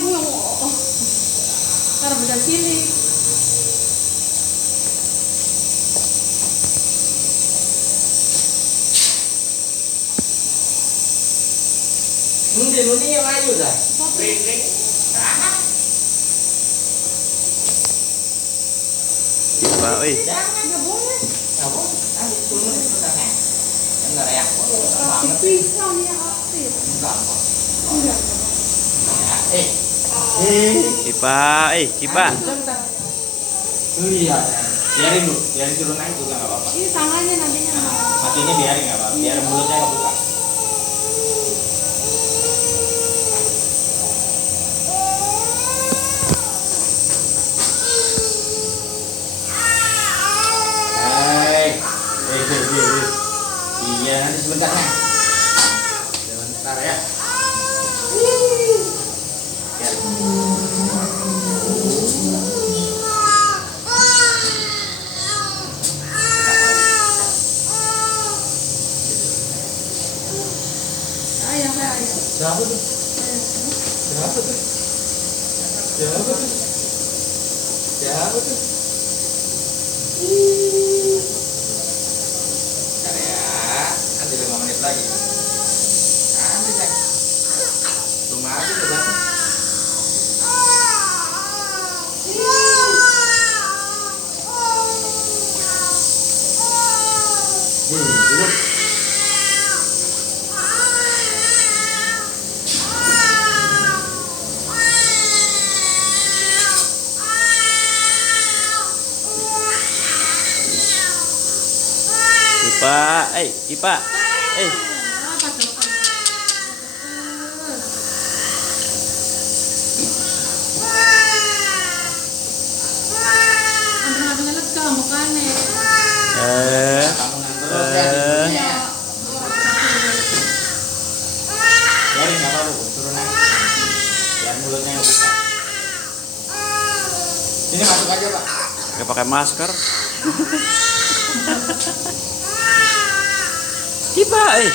bu yang karena beda sini. Mundi yang ayu dah. Ring. Kipa, oi. Jangan nggak boleh. Apa? Ayo turun itu dah. Enggak ya. Pisau nih yang aktif. Enggak. Enggak. Kipa, kipa. Oh iya. Biarin turun aja juga enggak apa-apa. Ini tangannya nantinya. Maksudnya biarin enggak apa-apa. Biar mulutnya kebuka. Iya, nanti sebentar ya. Sebentar ya. Ayo. Siapa tuh? Bentar ya. Nanti 5 menit lagi. Nanti deh. Cuma aja coba. Duduk. Kipa. Apa tuh? Ambil lega mukanya. Kamu nganter terus ya. Iya. Biarin enggak apa-apa, turun aja. Biar mulutnya kebuka. Sini masuk aja, Pak. Gak pakai masker. Kipa, Ya,